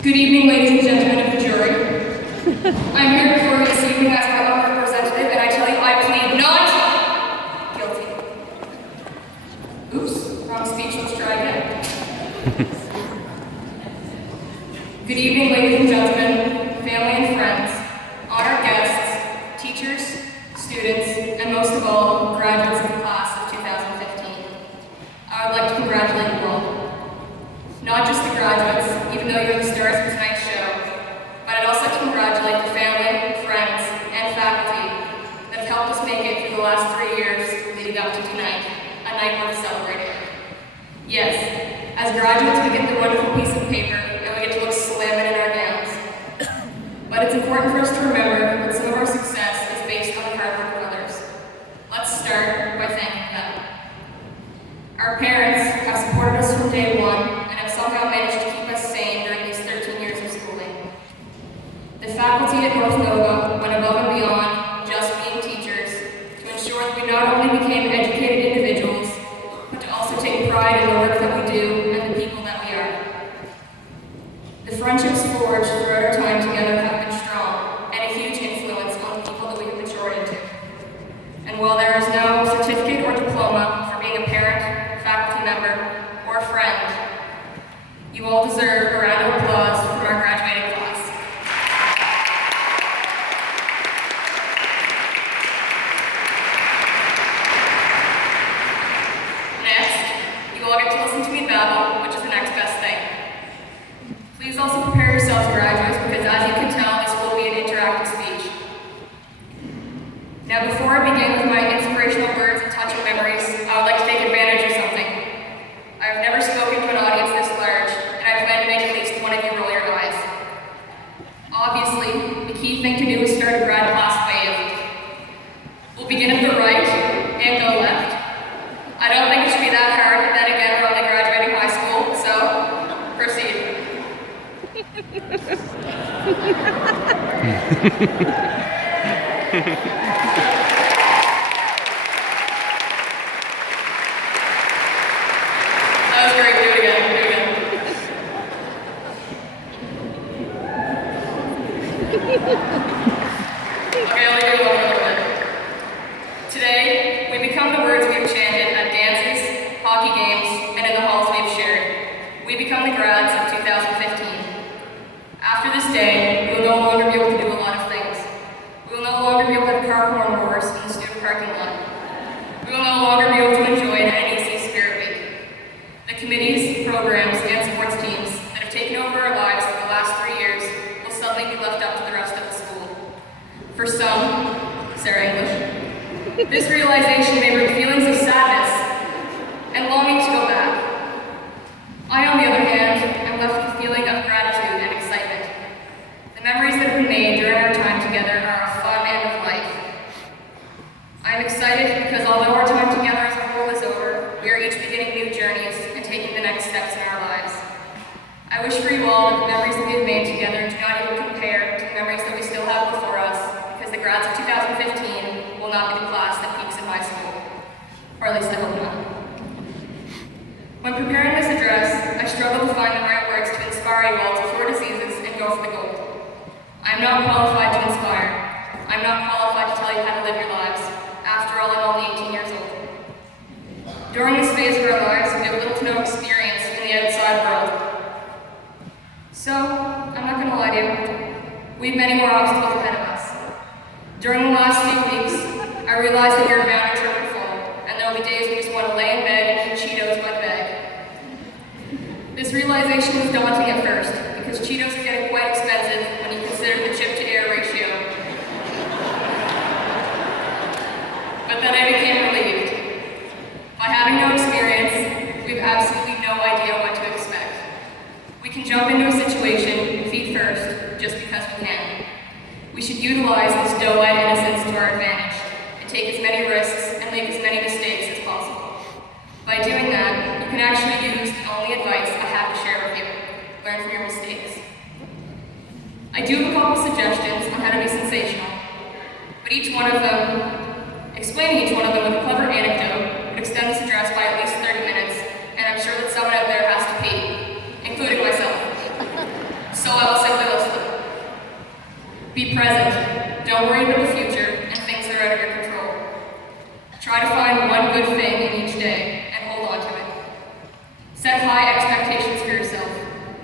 Good evening, ladies and gentlemen of the jury. I'm here before you this evening as my own representative, and I tell you I plead not guilty. Oops, wrong speech, let's try again. Good evening, ladies and gentlemen, family and friends, honored guests, teachers, students, and most of all, graduates of the class of 2015. I would like to congratulate you all. Not just the graduates, even though you're the stars of tonight's show, but I'd also like to congratulate the family, friends, and faculty that have helped us make it through the last 3 years leading up to tonight, a night worth celebrating. Yes, as graduates we get the wonderful piece of paper and we get to look slim in our gowns. But it's important for us to remember that some of our success is based on the hard work of others. Let's start by thanking them. Our parents have supported us from day one and have somehow managed to keep us sane during these 13 years of schooling. The faculty at North Nova went above and beyond just being teachers to ensure that we not only became educated individuals, but to also take pride in the work that we do and the people that we are. The friendships forged throughout our time together have been strong and a huge influence on the people that we have matured into. And while there is no certificate or diploma for being a parent, faculty member, or friend, you all deserve a round of applause from our graduating class. Next, you all get to listen to me babble, which is the next best thing. Please also prepare yourselves, graduates, because as you can tell, this will be an interactive speech. Now, before I begin with my inspirational words and touching memories, I would like to take advantage of something. I've never spoken to an audience this large, and I plan to make at least one of you roll your eyes. Obviously, the key thing to do is start a grad class wave. We'll begin at the right and go left. I don't think it should be that hard, but then again, we're only graduating high school, so proceed. That was great. Do it again. Okay, I'll leave it alone for a little bit. Today, we become the words we have chanted at dances, hockey games, and in the halls we have shared. We become the grads of 2015. After this day, we will no longer be able to do a lot of things. We will no longer be able to have car horn wars in the student parking lot. We will no longer be able to enjoy an NEC Spirit Week. The committees, programs, and sports teams that have taken over our lives for the last 3 years will suddenly be left up to the rest of the school. For some, Sarah English, this realization may bring feelings of sadness and longing to go back. I, on the other hand, am left with a feeling of gratitude and excitement. The memories that have been made during our time together are a fun end of life. I am excited because although our time together as a whole is over, we are each beginning new journeys and taking the next steps in our lives. I wish for you all that the memories that we have made together do not even compare to the memories that we still have before us, because the grads of 2015 will not be the class that peaks in high school. Or at least I hope not. When preparing this address, I struggled to find the right words to inspire you all to cure diseases and go for the gold. I am not qualified to inspire. I am not qualified to tell you how to live your lives. After all, I'm only 18 years old. During this phase of our lives, we have little to no experience in the outside world. So, I'm not going to lie to you, we have many more obstacles ahead of us. During the last few weeks, I realized that we are bound to trip and fall, and there will be days we just want to lay in bed and eat Cheetos by the bag. This realization was daunting at first, because Cheetos are getting quite expensive when you consider the chip-to-air ratio. But then I became relieved. By having no experience, we have absolutely no idea what to expect. We can jump into a situation, feet first, just because we can. We should utilize this doe-eyed innocence to our advantage, and take as many risks and make as many mistakes as possible. By doing that, you can actually use the only advice I have to share with you: learn from your mistakes. I do have a couple suggestions on how to be sensational, but explaining each one of them with a clever anecdote would extend this address by at least 30 minutes, and I'm sure that someone out there has to pee, including myself. So Be present. Don't worry about the future and things that are out of your control. Try to find one good thing in each day and hold on to it. Set high expectations for yourself.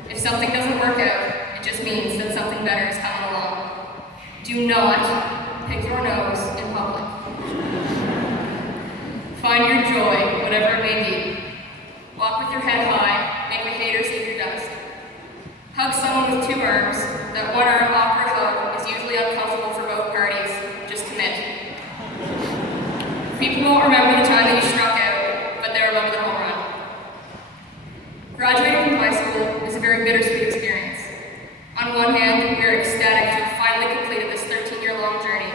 If something doesn't work out, it just means that something better is coming along. Do not pick your nose in public. Find your joy, whatever it may be. Walk with your head high, make the haters eat your dust. Hug someone with two arms. That one arm awkward hug is usually uncomfortable for both parties. Just commit. People won't remember the time that you struck out, but they'll remember the home run. Graduating from high school is a very bittersweet experience. On one hand, we are ecstatic to have finally completed this 13-year-long journey.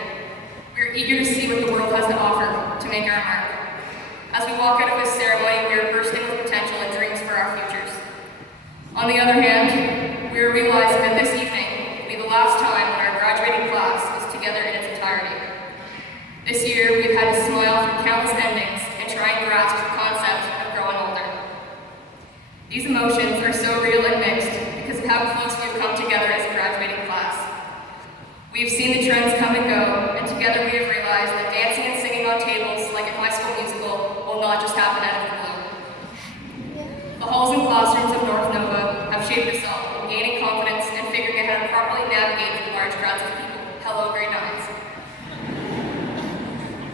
We are eager to see what the world has to offer to make our mark. As we walk out of this ceremony, we are bursting with potential and dreams for our futures. On the other hand, we are realizing that this evening will be the last time that our graduating class is together in its entirety. This year, we've had to smile through countless endings and try and grasp the concept of growing older. These emotions are so real and mixed because of how close we have come together as a graduating class. We've seen the trends come and go, and together we have realized that dancing and singing on tables like in High School Musical will not just happen out of the blue. The halls and classrooms of North Nova have shaped us all in gaining confidence and figuring out how to properly navigate through large crowds of people. Hello, grade 9s.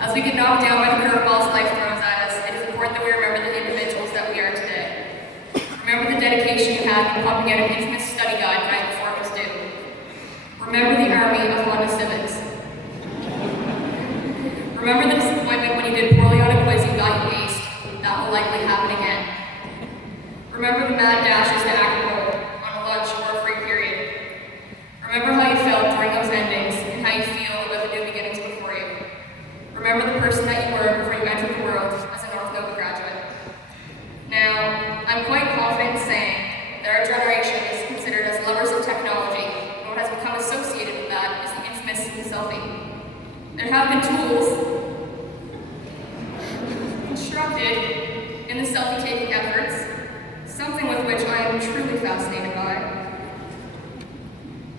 As we get knocked down by the curveballs life throws at us, it is important that we remember the individuals that we are today. Remember the dedication you had in popping out an infamous study guide right before it was due. Remember the army of Honda Civics. Remember the disappointment when you did poorly on a quiz you got you aced. That will likely happen again. Remember the mad dashes to act roll on a lunch or a free period. Remember how you felt during those endings and how you feel about the new beginnings before you. Remember the person that you were before you entered the world as a North Nova graduate. Now, I'm quite confident in saying that our generation is considered as lovers of technology, and what has become associated with that is the infamous selfie. There have been tools constructed in the selfie-taking efforts, something with which I am truly fascinated by.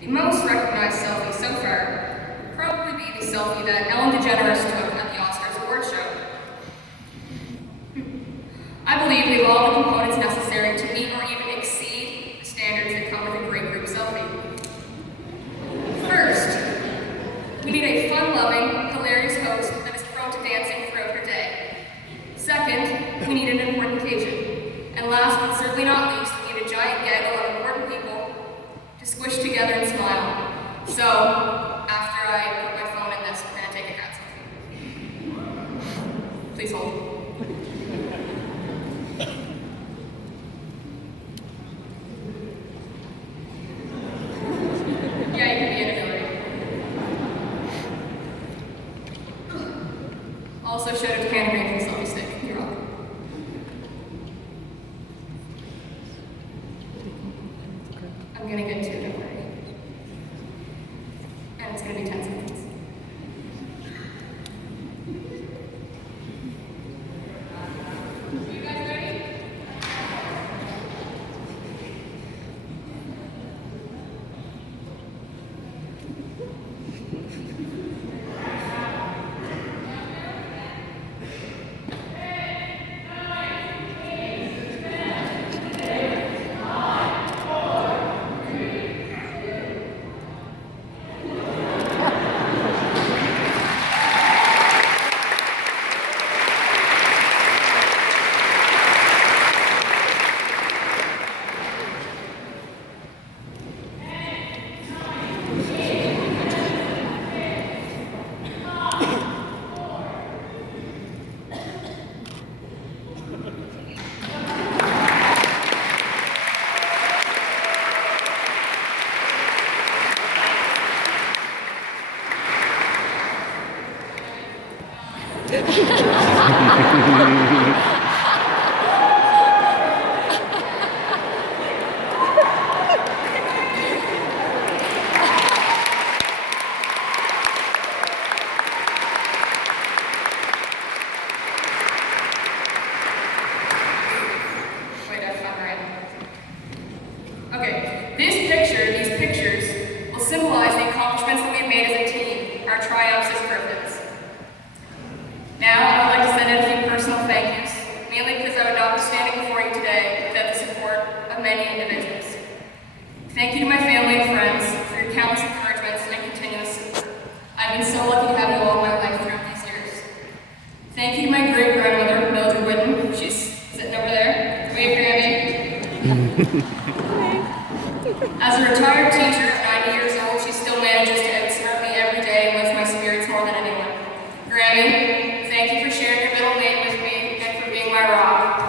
The most recognized selfie so far would probably be the selfie that Ellen DeGeneres took at the Oscars awards show. I believe we have all the components necessary to meet or even exceed the standards that come with a great group selfie. First, we need a fun-loving, hilarious host that is prone to dancing throughout her day. Second, we need an important occasion. And last but certainly not least, we need a giant gaggle of important people to squish together and smile. So, after I put my phone in this, we're going to take a cat selfie. Please hold. Yeah, you can be in it, Hillary. Also, shout out to Hannah Green for the selfie stick. You're welcome. I'm gonna get to it, don't worry. And it's gonna be 10 seconds. You guys ready? individuals. Thank you to my family and friends for your countless encouragements and continuous support. I've been so lucky to have you all in my life throughout these years. Thank you to my great-grandmother, Mildred Whitten. She's sitting over there. Wave, Grammy. As a retired teacher at 90 years old, she still manages to outsmart me every day and lifts my spirits more than anyone. Grammy, thank you for sharing your middle name with me and for being my rock.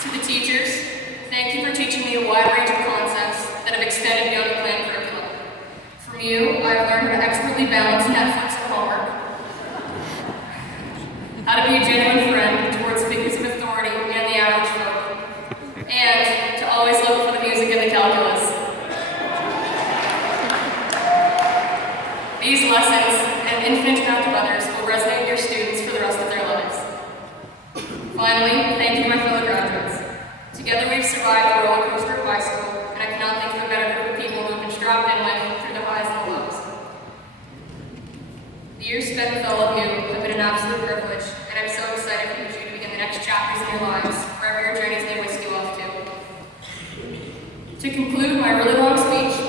To the teachers, thank you for teaching me a wide range of concepts that have extended beyond the planned curriculum. From you, I have learned how to expertly balance Netflix and homework, how to be a genuine friend towards figures of authority and the average folk, and to always look for the music and the calculus. These lessons and an infinite amount of others will resonate with your students for the rest of their lives. Finally, thank you to my fellow graduates. Together we've survived the roller coaster of high school, and I cannot think of a better group of people who have been strapped in with through the highs and the lows. The years spent with all of you have been an absolute privilege, and I'm so excited for you to begin the next chapters in your lives, wherever your journeys may whisk you off to. To conclude my really long speech,